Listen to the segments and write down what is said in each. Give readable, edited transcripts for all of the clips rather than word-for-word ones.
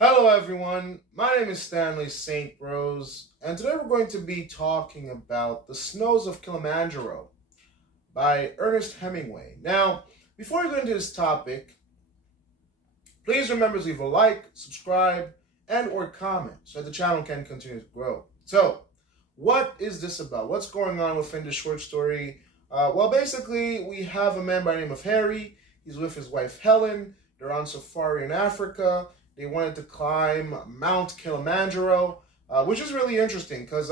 Hello everyone, my name is Stanley St. Rose, and today we're going to be talking about The Snows of Kilimanjaro by Ernest Hemingway. Now, before we go into this topic, please remember to leave a like, subscribe, and or comment so that the channel can continue to grow. So, what is this about? What's going on within this short story? Well, basically, we have a man by the name of Harry. He's with his wife Helen. They're on safari in Africa. They wanted to climb Mount Kilimanjaro, which is really interesting because,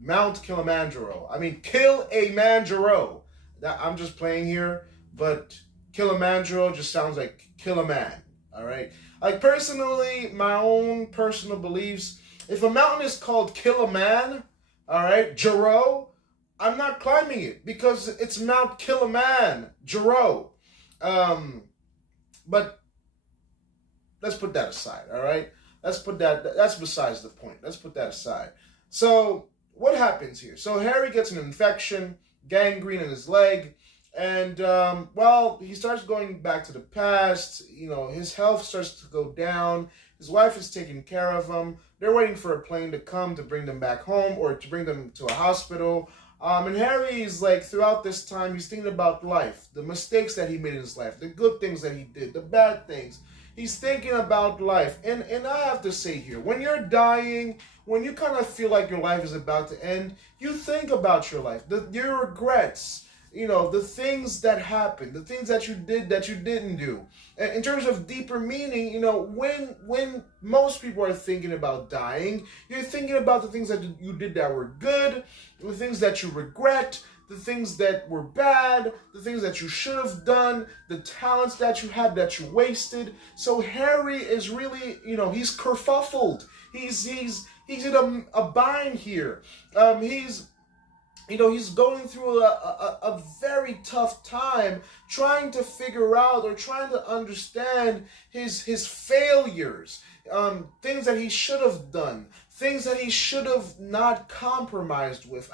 Mount Kilimanjaro. Kill a Manjaro. I'm just playing here, but Kilimanjaro just sounds like kill a man, all right? Like, personally, my own personal beliefs, if a mountain is called Kill a Man, all right, Jaro, I'm not climbing it because it's Mount Kilimanjaro. But let's put that aside, all right? That's besides the point. Let's put that aside. So what happens here? So Harry gets an infection, gangrene in his leg, and, he starts going back to the past. You know, his health starts to go down. His wife is taking care of him. They're waiting for a plane to come to bring them back home or to bring them to a hospital. And Harry is like, throughout this time, he's thinking about life, the mistakes that he made in his life, the good things that he did, the bad things. He's thinking about life. And I have to say here, when you're dying, when you kind of feel like your life is about to end, you think about your life, your regrets, you know, the things that happened, the things that you did that you didn't do. And in terms of deeper meaning, you know, when most people are thinking about dying, you're thinking about the things that you did that were good, the things that you regret, the things that were bad, the things that you should have done, the talents that you had that you wasted. So Harry is really, you know, he's kerfuffled. He's in a bind here. He's going through a very tough time trying to figure out or trying to understand his failures, things that he should have done, things that he should have not compromised with.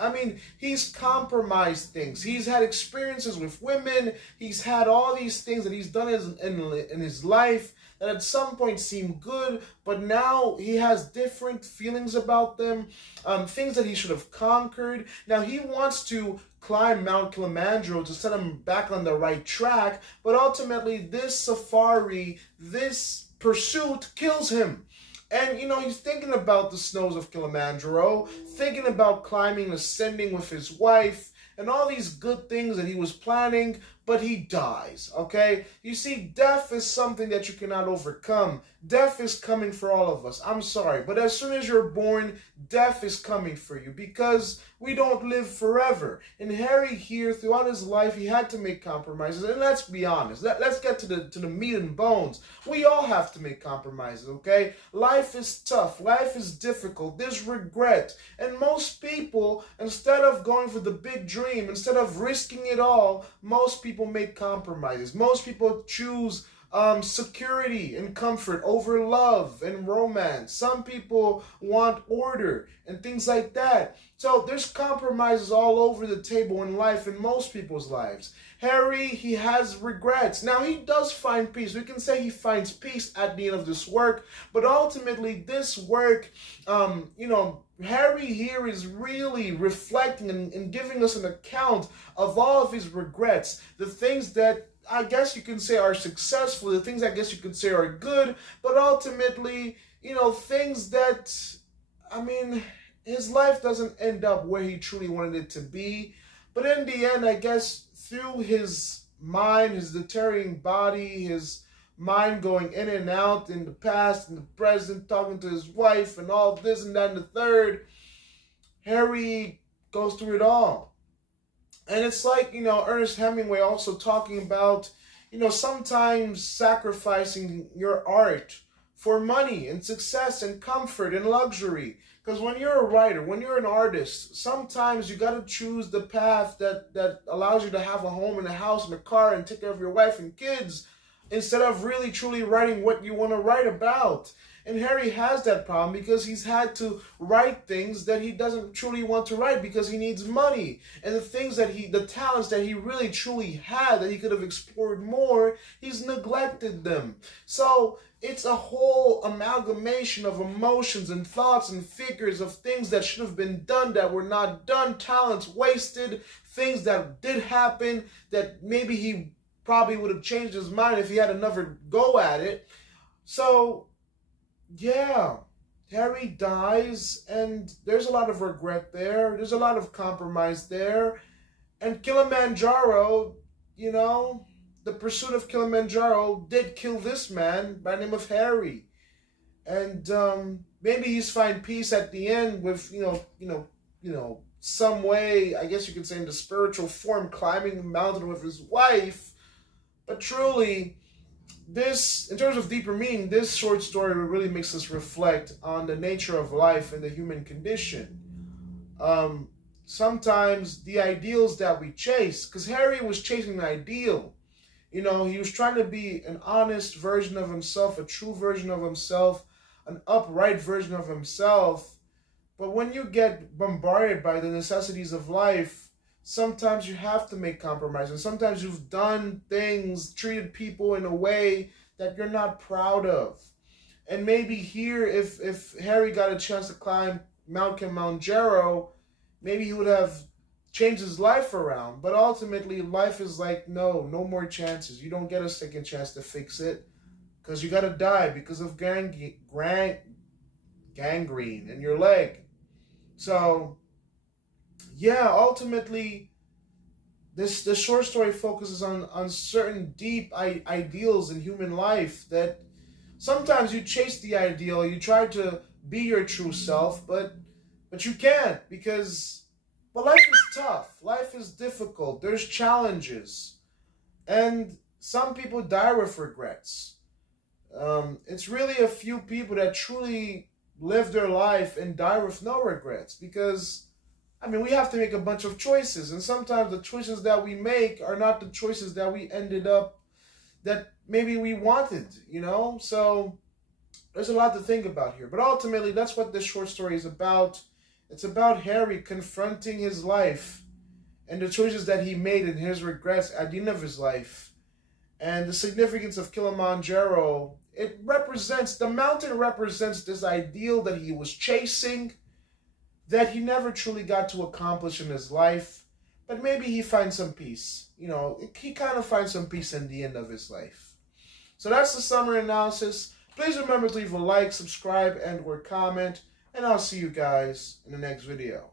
He's compromised things. He's had experiences with women. He's had all these things that he's done in his life that at some point seemed good, but now he has different feelings about them, things that he should have conquered. Now he wants to climb Mount Kilimanjaro to set him back on the right track, but ultimately this safari, this pursuit kills him. And, you know, he's thinking about the snows of Kilimanjaro, thinking about climbing, ascending with his wife, and all these good things that he was planning, but he dies, okay? You see, death is something that you cannot overcome. Death is coming for all of us. I'm sorry, but as soon as you're born, death is coming for you because we don't live forever. And Harry here, throughout his life, he had to make compromises. And let's be honest. Let's get to the meat and bones. We all have to make compromises, okay? Life is tough. Life is difficult. There's regret. And most people, instead of going for the big dream, instead of risking it all, most people make compromises. Most people choose security and comfort over love and romance. Some people want order and things like that. So there's compromises all over the table in life, in most people's lives. Harry, he has regrets. Now, he does find peace. We can say he finds peace at the end of this work, but ultimately this work, Harry here is really reflecting and giving us an account of all of his regrets, the things that I guess you can say are successful, the things I guess you could say are good, but ultimately, you know, things that, his life doesn't end up where he truly wanted it to be. But in the end, I guess through his mind, his deteriorating body, his mind going in and out in the past and the present, talking to his wife and all this and that and the third, Harry goes through it all. And it's like, you know, Ernest Hemingway also talking about, you know, sometimes sacrificing your art for money and success and comfort and luxury. Because when you're a writer, when you're an artist, sometimes you got to choose the path that allows you to have a home and a house and a car and take care of your wife and kids. instead of really truly writing what you want to write about. And Harry has that problem because he's had to write things that he doesn't truly want to write because he needs money. And the talents that he really truly had that he could have explored more, he's neglected them. So it's a whole amalgamation of emotions and thoughts and figures of things that should have been done that were not done, talents wasted, things that did happen that maybe he probably would have changed his mind if he had another go at it. So yeah, Harry dies, and there's a lot of regret there. There's a lot of compromise there. And Kilimanjaro, you know, the pursuit of Kilimanjaro did kill this man by the name of Harry. And maybe he's find peace at the end with, some way, I guess you could say in the spiritual form, climbing the mountain with his wife. But truly, this, in terms of deeper meaning, this short story really makes us reflect on the nature of life and the human condition. Sometimes the ideals that we chase, because Harry was chasing an ideal. He was trying to be an honest version of himself, a true version of himself, an upright version of himself. But when you get bombarded by the necessities of life, sometimes you have to make compromises. Sometimes you've done things, treated people in a way that you're not proud of. And maybe here, if Harry got a chance to climb Mount Kilimanjaro, maybe he would have changed his life around. But ultimately, life is like, no more chances. You don't get a second chance to fix it because you got to die because of gangrene in your leg. So yeah, ultimately, the short story focuses on certain deep ideals in human life that sometimes you chase the ideal, you try to be your true self, but you can't because, well, life is tough, life is difficult, there's challenges, and some people die with regrets. It's really a few people that truly live their life and die with no regrets because, we have to make a bunch of choices, and sometimes the choices that we make are not the choices that we ended up, that maybe we wanted, So there's a lot to think about here. But ultimately, that's what this short story is about. It's about Harry confronting his life and the choices that he made and his regrets at the end of his life. And the significance of Kilimanjaro, the mountain represents this ideal that he was chasing, that he never truly got to accomplish in his life, but maybe he finds some peace. He kind of finds some peace in the end of his life. So that's the summary analysis. Please remember to leave a like, subscribe, and/or comment, and I'll see you guys in the next video.